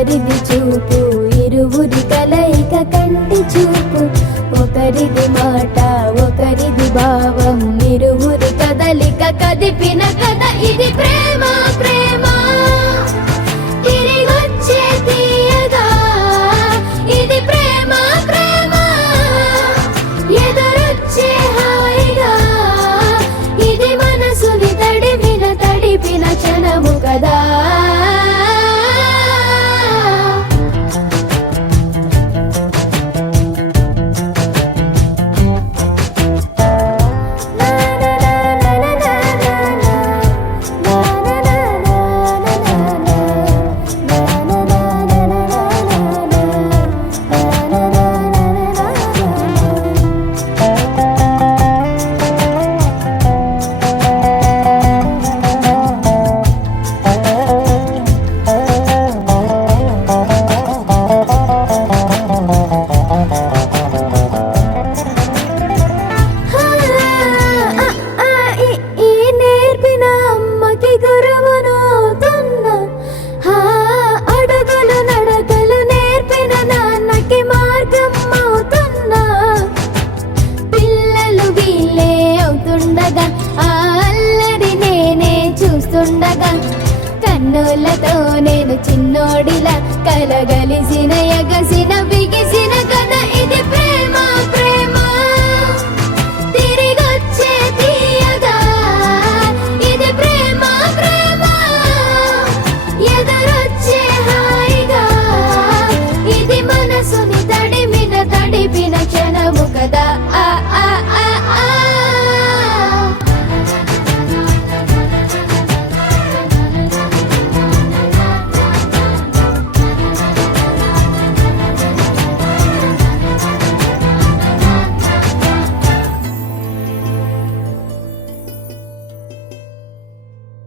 ఒకరిది చూపు ఇరువురి కలయిక కంటి చూపు, ఒకరిది మాట ఒకరిది భావం ఇరువురి కదలిక కదిపిన కథ ఇది ప్రేమ ప్రేమ తిరిగొచ్చే తీయగా, ఇది ప్రేమ ప్రేమ ఎదురొచ్చే హాయిగా, ఇది మనసుని తడిపిన క్షణము కదా. కన్నులతో నేను చిన్నోడిలా కలగలిసిన